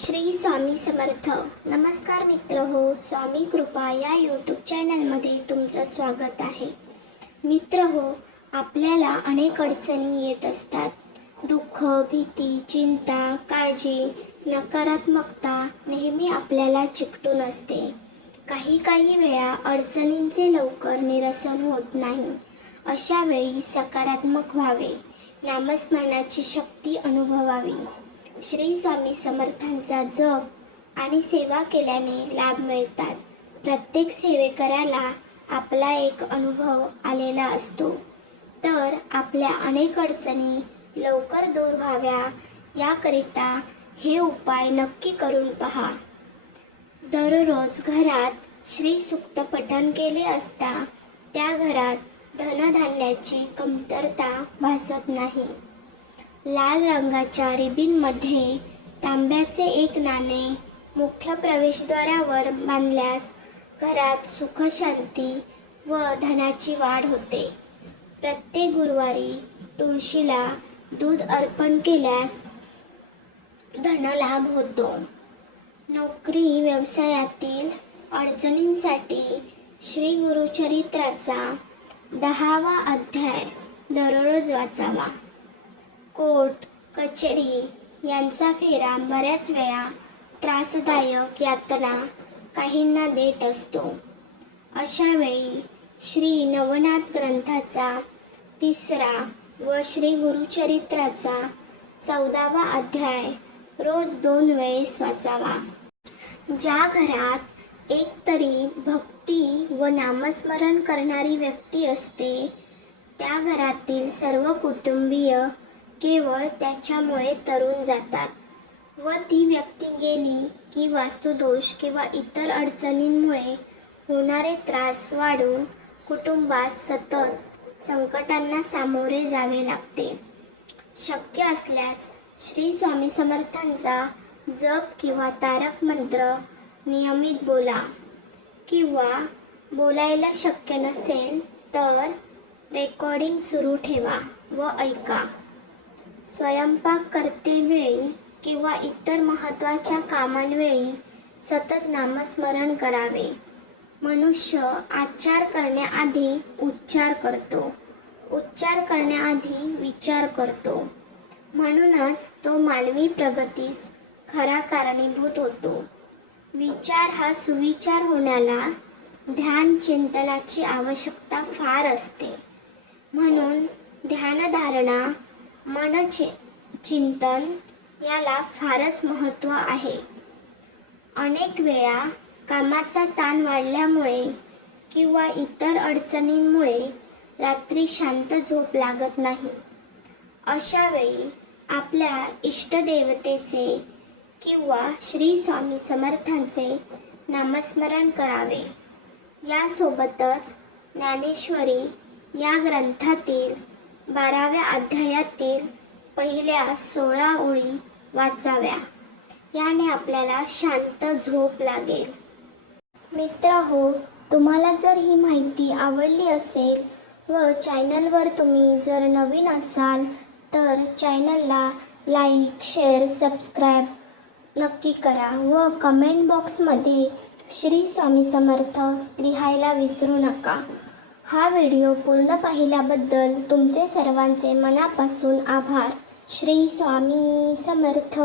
श्री स्वामी समर्थ. नमस्कार मित्र हो, स्वामी कृपा या यूट्यूब चॅनलमध्ये तुमचं स्वागत आहे. मित्र हो, आपल्याला अनेक अडचणी येत असतात. दुःख, भीती, चिंता, काळजी, नकारात्मकता नेहमी आपल्याला चिकटून असते. काही वेळा अडचणींचे लवकर निरसन होत नाही. अशा वेळी सकारात्मक व्हावे, नामस्मरणाची शक्ती अनुभवावी. श्री स्वामी समर्थांचा जप आणि सेवा केल्याने लाभ मिळतात. प्रत्येक सेवेकऱ्याला आपला एक अनुभव आलेला असतो. तर आपल्या अनेक अडचणी लवकर दूर व्हाव्या याकरिता हे उपाय नक्की करून पहा. दररोज घरात श्री सूक्त पठण केले असता त्या घरात धनधान्याची कमतरता भासत नाही. लाल रंगाच्या रिबीनमध्ये तांब्याचे एक नाणे मुख्य प्रवेशद्वारावर बांधल्यास घरात सुख, शांती व धनाची वाढ होते. प्रत्येक गुरुवारी तुळशीला दूध अर्पण केल्यास धनलाभ होतो. नोकरी व्यवसायातील अडचणींसाठी श्री गुरुचरित्राचा 10वा अध्याय दररोज वाचावा. कोर्ट कचेरी यांचा फेरा बऱ्याच वेळा त्रासदायक यातना काहींना देत असतो. अशा वेळी श्री नवनाथ ग्रंथाचा 3रा व श्री गुरुचरित्राचा 14वा अध्याय रोज 2 वेळेस वाचावा. ज्या घरात एकतरी भक्ती व नामस्मरण करणारी व्यक्ती असते त्या घरातील सर्व कुटुंबीय केवळ त्याच्यामुळे तरुण जातात व ती व्यक्ती गेली की वास्तुदोष किंवा इतर अडचणींमुळे होणारे त्रास वाढून कुटुंबास सतत संकटांना सामोरे जावे लागते. शक्य असल्यास श्री स्वामी समर्थांचा जप किंवा तारक मंत्र नियमित बोला किंवा बोलायला शक्य नसेल तर रेकॉर्डिंग सुरू ठेवा व ऐका. स्वयंपाक करतेवेळी किंवा इतर महत्त्वाच्या कामांवेळी सतत नामस्मरण करावे. मनुष्य आचार करण्याआधी उच्चार करतो, उच्चार करण्याआधी विचार करतो. म्हणूनच तो मानवी प्रगतीस खरा कारणीभूत होतो. विचार हा सुविचार होण्याला ध्यान चिंतनाची आवश्यकता फार असते. म्हणून ध्यानधारणा, मन चिंतन याला फारच महत्त्व आहे. अनेक वेळा कामाचा ताण वाढल्यामुळे किंवा इतर अडचणींमुळे रात्री शांत झोप लागत नाही. अशा वेळी आपल्या इष्टदेवतेचे किंवा श्री स्वामी समर्थांचे नामस्मरण करावे. यासोबतच ज्ञानेश्वरी या ग्रंथातील 12व्या अध्यायातील पहिल्या 16 ओळी वाचाव्या. याने आपल्याला शांत झोप लागेल. मित्र हो, तुम्हाला जर ही माहिती आवडली असेल व चॅनलवर तुम्ही जर नवीन असाल तर चॅनलला लाईक, शेअर, सबस्क्राईब नक्की करा व कमेंट बॉक्समध्ये श्री स्वामी समर्थ लिहायला विसरू नका. हा व्हिडिओ पूर्ण पाहिल्याबद्दल तुमचे सर्वांचे मनापासून आभार. श्री स्वामी समर्थ.